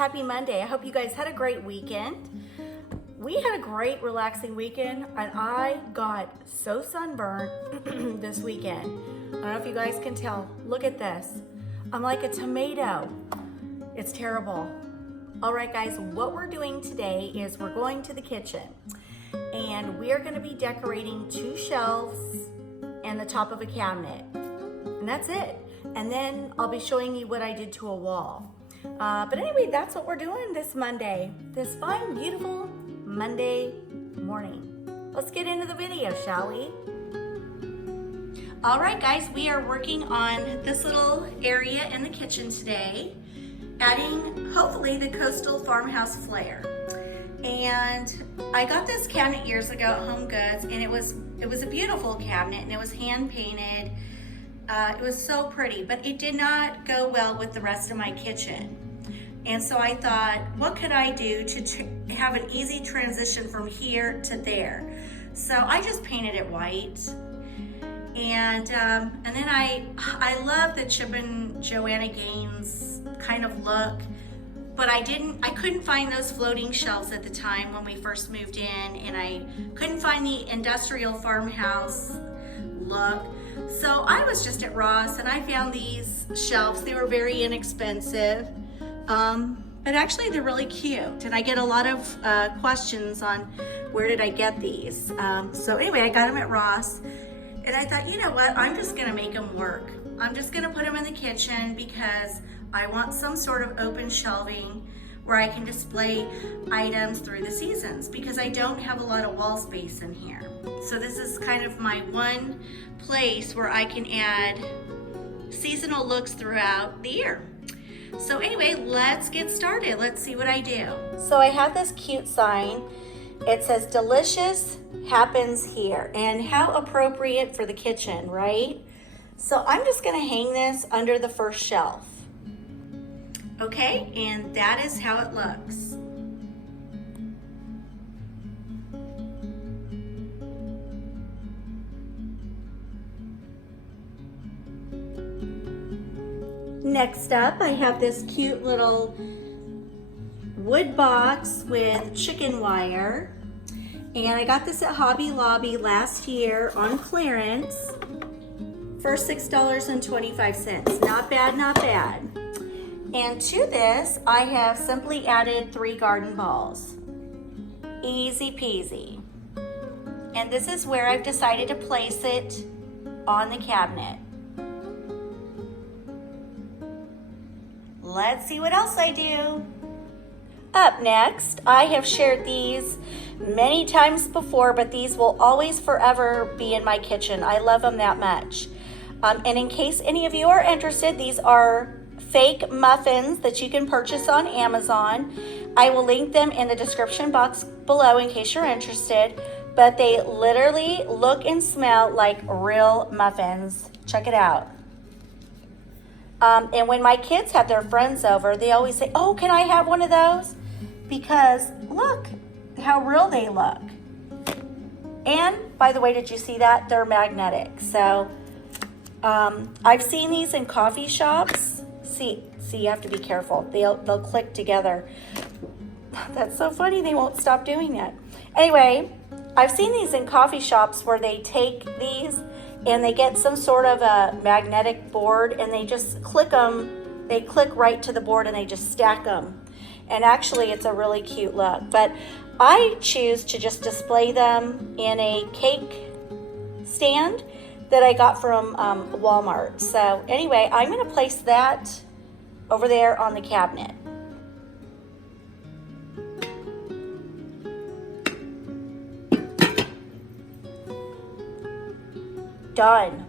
happy Monday. I hope you guys had a great weekend. We had a great relaxing weekend and I got so sunburned this weekend. I don't know if you guys can tell. Look at this. I'm like a tomato. It's terrible. All right guys, what we're doing today is we're going to the kitchen and we are going to be decorating 2 shelves and the top of a cabinet. And that's it. And then I'll be showing you what I did to a wall. But anyway, that's what we're doing this Monday. This fine, beautiful Monday morning. Let's get into the video, shall we? All right, guys, we are working on this little area in the kitchen today, adding, hopefully, the coastal farmhouse flair. And I got this cabinet years ago at Home Goods, and it was a beautiful cabinet, and it was hand painted. It was so pretty, but it did not go well with the rest of my kitchen. And so I thought, what could I do to have an easy transition from here to there? So I just painted it white. And then I love the Chip and Joanna Gaines kind of look, but I couldn't find those floating shelves at the time when we first moved in, and I couldn't find the industrial farmhouse look. So I was just at Ross and I found these shelves. They were very inexpensive, but actually they're really cute. And I get a lot of questions on where did I get these. So anyway, I got them at Ross. And I thought, you know what, I'm just gonna make them work. I'm just gonna put them in the kitchen because I want some sort of open shelving where I can display items through the seasons because I don't have a lot of wall space in here. So this is kind of my one place where I can add seasonal looks throughout the year. So anyway, let's get started. Let's see what I do. So I have this cute sign. It says, delicious happens here. And how appropriate for the kitchen, right? So I'm just gonna hang this under the first shelf. Okay, and that is how it looks. Next up, I have this cute little wood box with chicken wire. And I got this at Hobby Lobby last year on clearance for $6.25. Not bad, not bad. And to this, I have simply added 3 garden balls. Easy peasy. And this is where I've decided to place it on the cabinet. Let's see what else I do. Up next, I have shared these many times before, but these will always forever be in my kitchen. I love them that much. And in case any of you are interested, these are fake muffins that you can purchase on Amazon. I will link them in the description box below in case you're interested, but they literally look and smell like real muffins. Check it out. And when my kids have their friends over, they always say, oh, can I have one of those? Because look how real they look. And by the way, did you see that? They're magnetic. So I've seen these in coffee shops. See, you have to be careful. They'll click together. That's so funny. They won't stop doing that. Anyway, I've seen these in coffee shops where they take these and they get some sort of a magnetic board and they just click them. They click right to the board and they just stack them. And actually, it's a really cute look. But I choose to just display them in a cake stand that I got from Walmart. So anyway, I'm gonna place that over there on the cabinet. Done.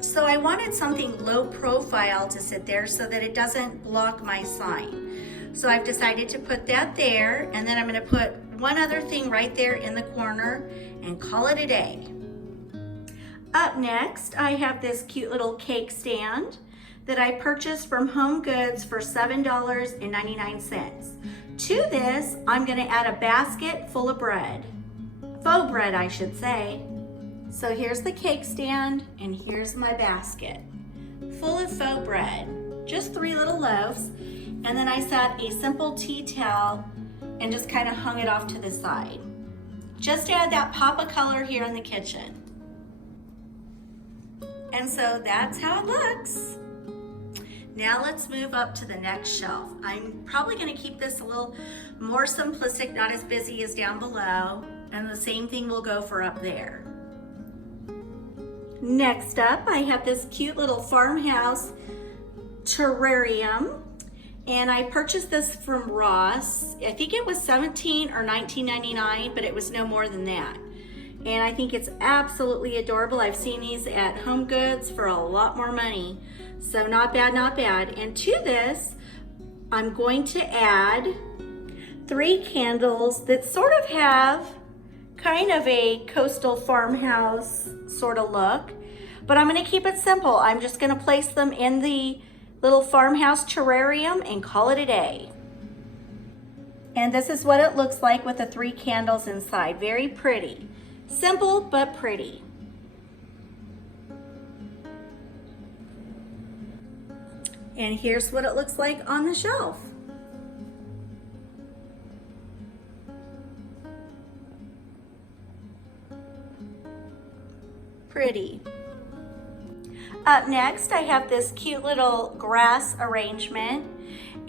So I wanted something low profile to sit there so that it doesn't block my sign. So I've decided to put that there, and then I'm gonna put one other thing right there in the corner and call it a day. Up next, I have this cute little cake stand that I purchased from Home Goods for $7.99. To this, I'm gonna add a basket full of bread. Faux bread, I should say. So here's the cake stand, and here's my basket full of faux bread. Just 3 little loaves. And then I sat a simple tea towel and just kind of hung it off to the side. Just to add that pop of color here in the kitchen. And so that's how it looks. Now let's move up to the next shelf. I'm probably gonna keep this a little more simplistic, not as busy as down below, and the same thing will go for up there. Next up, I have this cute little Farmhouse terrarium, and I purchased this from Ross. I think it was $17 or $19.99, but it was no more than that. And I think it's absolutely adorable. I've seen these at Home Goods for a lot more money. So not bad, not bad. And to this, I'm going to add 3 candles that sort of have kind of a coastal farmhouse sort of look, but I'm gonna keep it simple. I'm just gonna place them in the little farmhouse terrarium and call it a day. And this is what it looks like with the 3 candles inside. Very pretty. Simple, but pretty. And here's what it looks like on the shelf. Pretty. Up next, I have this cute little grass arrangement,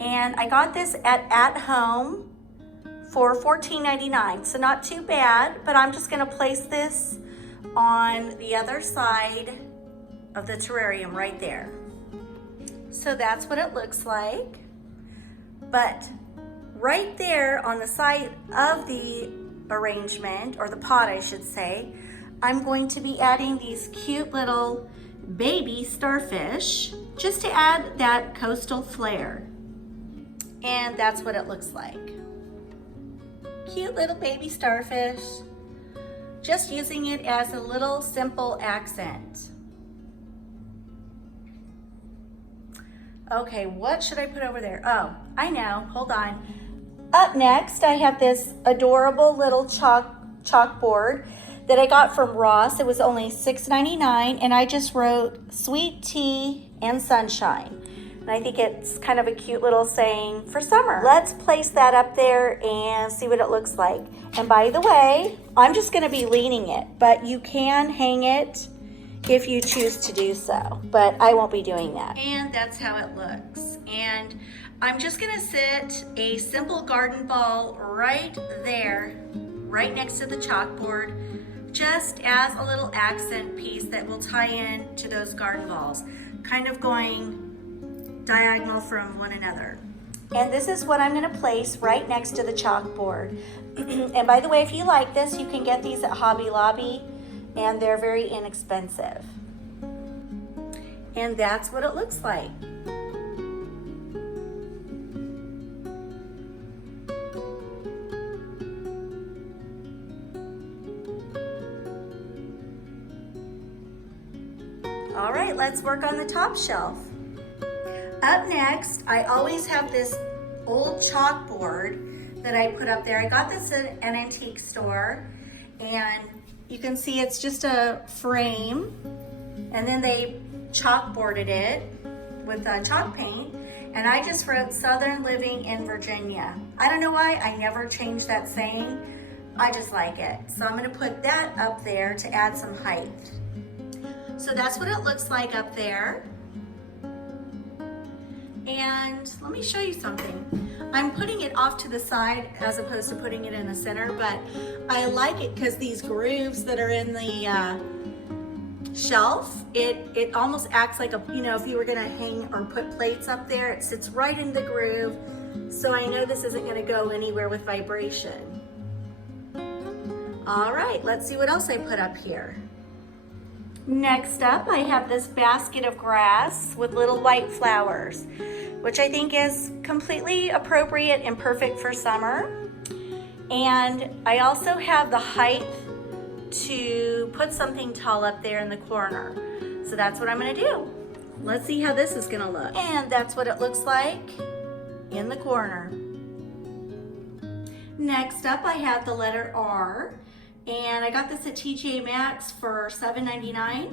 and I got this at Home for $14.99, so not too bad, but I'm just gonna place this on the other side of the terrarium right there. So that's what it looks like. But right there on the side of the arrangement, or the pot I should say, I'm going to be adding these cute little baby starfish just to add that coastal flair. And that's what it looks like. Cute little baby starfish. Just using it as a little simple accent. Okay, what should I put over there? Oh, I know, hold on. Up next, I have this adorable little chalkboard that I got from Ross. It was only $6.99, and I just wrote sweet tea and sunshine. And I think it's kind of a cute little saying for summer. Let's place that up there and see what it looks like. And by the way, I'm just gonna be leaning it, but you can hang it if you choose to do so, but I won't be doing that. And that's how it looks. And I'm just gonna sit a simple garden ball right there, right next to the chalkboard, just as a little accent piece that will tie in to those garden balls, kind of going diagonal from one another. And this is what I'm gonna place right next to the chalkboard. And by the way, if you like this, you can get these at Hobby Lobby, and they're very inexpensive. And that's what it looks like. All right, let's work on the top shelf. Up next, I always have this old chalkboard that I put up there. I got this at an antique store, and you can see it's just a frame, and then they chalkboarded it with chalk paint, and I just wrote Southern Living in Virginia. I don't know why, I never changed that saying. I just like it. So I'm gonna put that up there to add some height. So that's what it looks like up there. And let me show you something. I'm putting it off to the side as opposed to putting it in the center, but I like it because these grooves that are in the shelf, it almost acts like a, you know, if you were gonna hang or put plates up there, it sits right in the groove. So I know this isn't gonna go anywhere with vibration. All right, let's see what else I put up here. Next up, I have this basket of grass with little white flowers, which I think is completely appropriate and perfect for summer. And I also have the height to put something tall up there in the corner. So that's what I'm gonna do. Let's see how this is gonna look. And that's what it looks like in the corner. Next up, I have the letter R. And I got this at TJ Maxx for $7.99,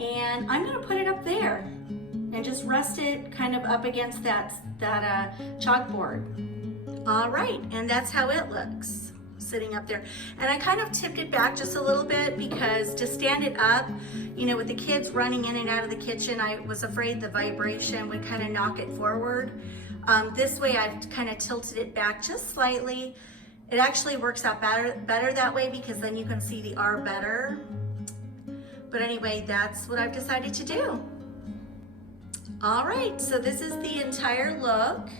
and I'm gonna put it up there. And and just rest it kind of up against that chalkboard. All right, and that's how it looks sitting up there. And I kind of tipped it back just a little bit because to stand it up, you know, with the kids running in and out of the kitchen, I was afraid the vibration would kind of knock it forward. This way I've kind of tilted it back just slightly. It actually works out better that way because then you can see the R better. But anyway, that's what I've decided to do. All right, so this is the entire look.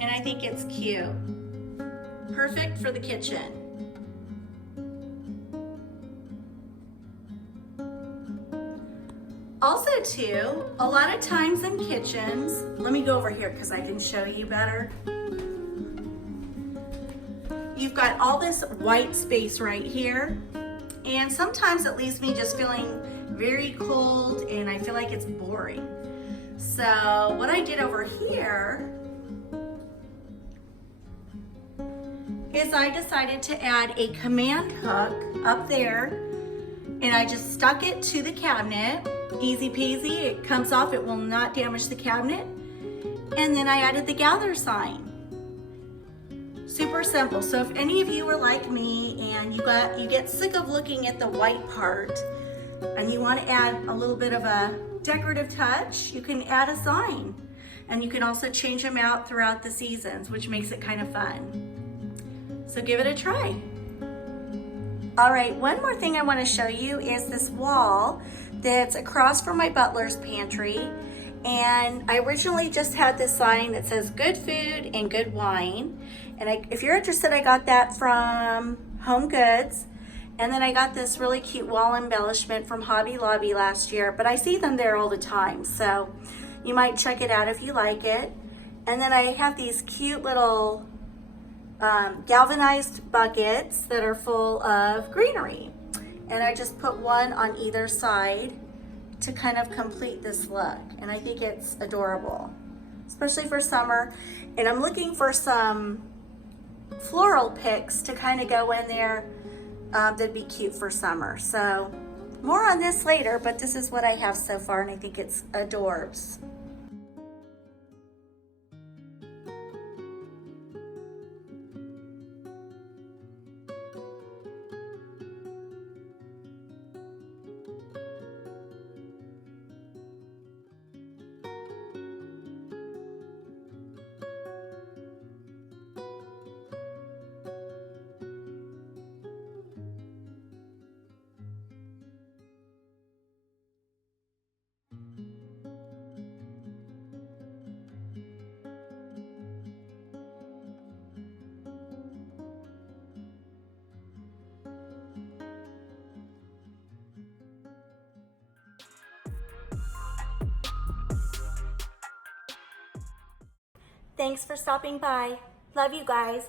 And I think it's cute. Perfect for the kitchen. Also too, a lot of times in kitchens, let me go over here because I can show you better. You've got all this white space right here, and sometimes it leaves me just feeling very cold and I feel like it's boring. So what I did over here is I decided to add a command hook up there, and I just stuck it to the cabinet. Easy peasy, it comes off, it will not damage the cabinet. And then I added the gather sign. Super simple. So if any of you are like me and you get sick of looking at the white part and you want to add a little bit of a decorative touch, you can add a sign. And you can also change them out throughout the seasons, which makes it kind of fun. So give it a try. All right, one more thing I want to show you is this wall that's across from my butler's pantry. And I originally just had this sign that says good food and good wine. And if you're interested, I got that from Home Goods. And then I got this really cute wall embellishment from Hobby Lobby last year, but I see them there all the time. So you might check it out if you like it. And then I have these cute little galvanized buckets that are full of greenery. And I just put one on either side to kind of complete this look. And I think it's adorable, especially for summer. And I'm looking for some floral picks to kind of go in there that'd be cute for summer. So more on this later, but this is what I have so far, and I think it's adorbs. Thanks for stopping by. Love you guys.